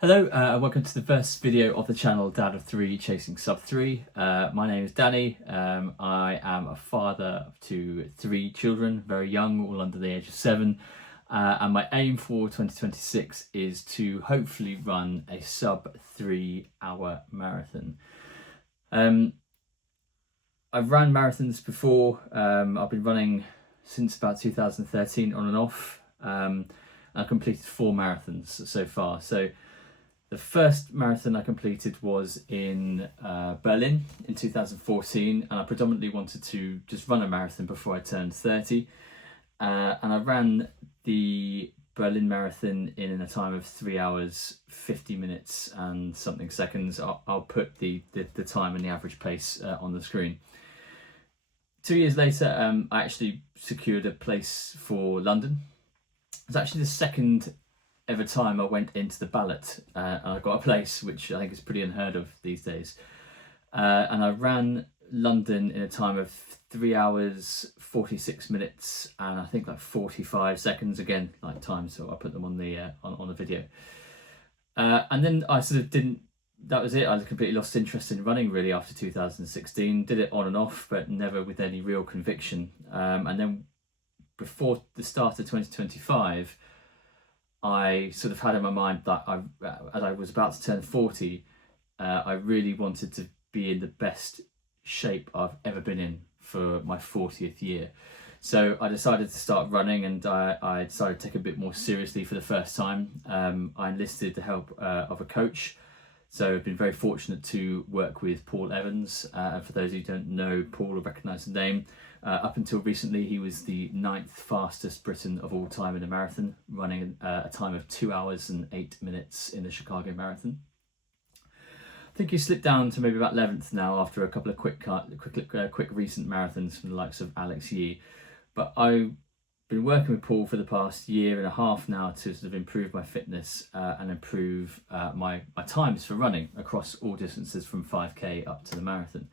Hello, and welcome to the first video of the channel, Dad of Three Chasing Sub 3. My name is Danny. I am a father to three children, very young, all under the age of 7. And my aim for 2026 is to hopefully run a sub 3 hour marathon. I've ran marathons before. I've been running since about 2013 on and off. I've completed 4 marathons so far. So the first marathon I completed was in Berlin in 2014, and I predominantly wanted to just run a marathon before I turned 30. And I ran the Berlin Marathon in a time of 3 hours, 50 minutes and something seconds. I'll put the time and the average pace on the screen. 2 years later, I actually secured a place for London. It was actually the second ever time I went into the ballot, and I got a place, which I think is pretty unheard of these days. And I ran London in a time of 3 hours, 46 minutes, and I think like 45 seconds again, like time. So I put them on the on the video. And then I sort of didn't. That was it. I completely lost interest in running really after 2016. Did it on and off, but never with any real conviction. And then before the start of 2025. I sort of had in my mind that as I was about to turn 40, I really wanted to be in the best shape I've ever been in for my 40th year. So I decided to start running, and I decided to take it a bit more seriously for the first time. I enlisted the help of a coach. So I've been very fortunate to work with Paul Evans. And for those who don't know Paul or recognise the name, up until recently, he was the 9th fastest Briton of all time in a marathon, running a time of 2 hours and 8 minutes in the Chicago Marathon. I think he slipped down to maybe about 11th now after a couple of quick recent marathons from the likes of Alex Yee. But I've been working with Paul for the past year and a half now to sort of improve my fitness and improve my times for running across all distances from 5k up to the marathon.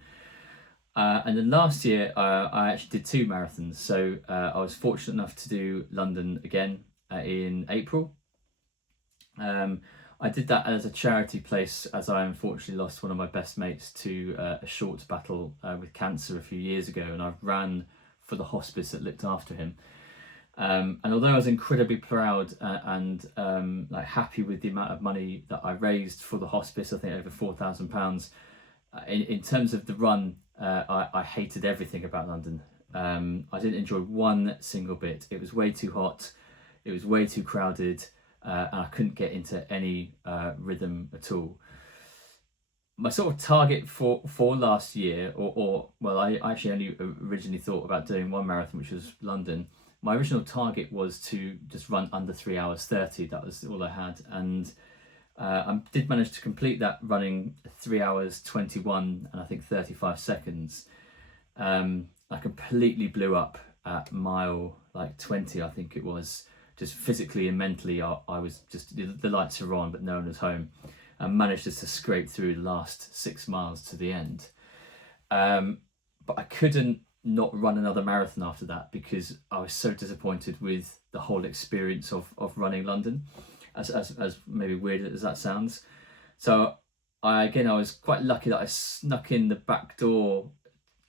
And then last year, I actually did 2 marathons. So I was fortunate enough to do London again in April. I did that as a charity place, as I unfortunately lost one of my best mates to a short battle with cancer a few years ago, and I ran for the hospice that looked after him. And although I was incredibly proud and like happy with the amount of money that I raised for the hospice, I think over £4,000, in terms of the run, I hated everything about London. I didn't enjoy one single bit. It was way too hot, it was way too crowded, and I couldn't get into any rhythm at all. My sort of target for last year, or well, I actually only originally thought about doing one marathon, which was London. My original target was to just run under 3 hours 30. That was all I had, and I did manage to complete that running 3 hours 21 and I think 35 seconds. I completely blew up at mile like 20, I think it was. Just physically and mentally, I was just, the lights were on, but no one was home. And managed just to scrape through the last 6 miles to the end. But I couldn't not run another marathon after that because I was so disappointed with the whole experience of running London, as maybe weird as that sounds. So I was quite lucky that I snuck in the back door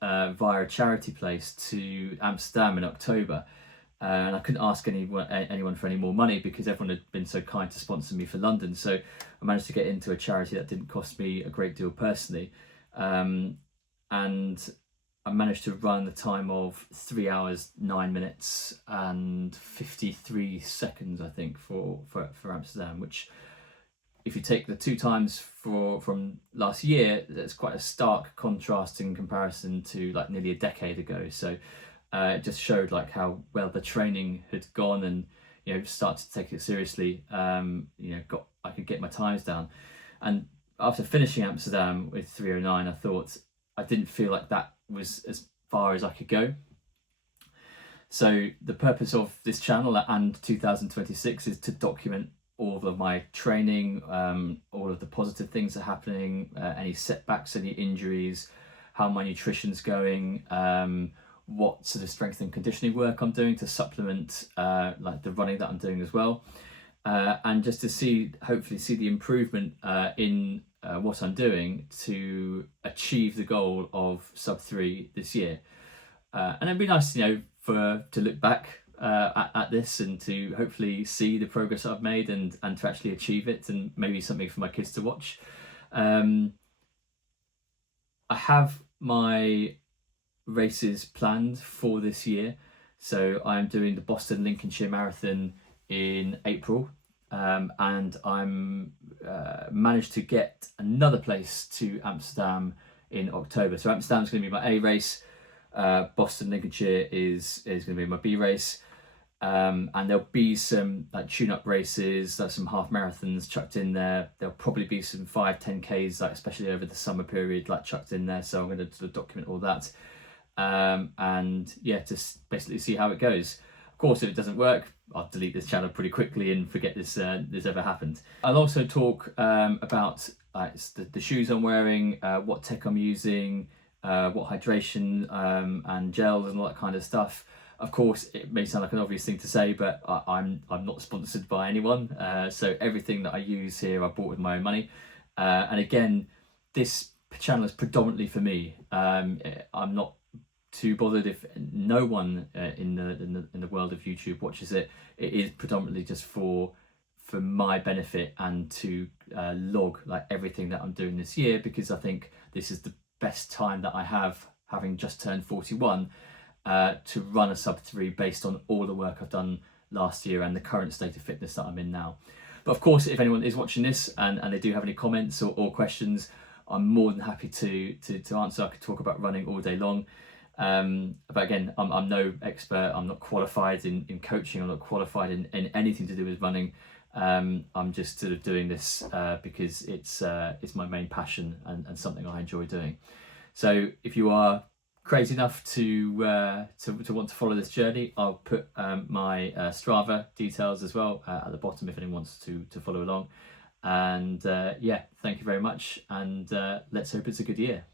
via a charity place to Amsterdam in October. And I couldn't ask anyone for any more money because everyone had been so kind to sponsor me for London. So I managed to get into a charity that didn't cost me a great deal personally. And I managed to run the time of 3 hours, 9 minutes and 53 seconds, I think, for Amsterdam, which if you take the 2 times from last year, that's quite a stark contrast in comparison to like nearly a decade ago. So it just showed like how well the training had gone, and started to take it seriously. I could get my times down, and after finishing Amsterdam with 3:09, I thought I didn't feel like that was as far as I could go. So the purpose of this channel and 2026 is to document all of my training, all of the positive things that are happening, any setbacks, any injuries, how my nutrition's going, what sort of strength and conditioning work I'm doing to supplement like the running that I'm doing as well. and just to hopefully see the improvement in what I'm doing to achieve the goal of sub 3 this year. And it'd be nice, to look back at this and to hopefully see the progress that I've made and to actually achieve it, and maybe something for my kids to watch. I have my races planned for this year. So I'm doing the Boston Lincolnshire Marathon in April, and I'm managed to get another place to Amsterdam in October. So Amsterdam's going to be my A race. Boston Lincolnshire is going to be my B race, and there'll be some like tune-up races, like some half marathons chucked in there. There'll probably be some 5-10Ks, like especially over the summer period, like chucked in there. So I'm going to sort of document all that, and yeah, just basically see how it goes. Of course, if it doesn't work, I'll delete this channel pretty quickly and forget this ever happened. I'll also talk about the shoes I'm wearing, what tech I'm using, what hydration and gels and all that kind of stuff. Of course, it may sound like an obvious thing to say, but I'm not sponsored by anyone. So everything that I use here, I bought with my own money. And again, this channel is predominantly for me. I'm not too bothered if no one in the world of YouTube watches it. It is predominantly just for my benefit and to log like everything that I'm doing this year, because I think this is the best time that I have, having just turned 41, to run a sub 3 based on all the work I've done last year and the current state of fitness that I'm in now. But of course, if anyone is watching this and they do have any comments or questions, I'm more than happy to answer. I could talk about running all day long. But again, I'm no expert. I'm not qualified in coaching. I'm not qualified in anything to do with running. I'm just sort of doing this because it's my main passion and something I enjoy doing. So if you are crazy enough to want to follow this journey, I'll put my Strava details as well at the bottom if anyone wants to follow along. And yeah, thank you very much, and let's hope it's a good year.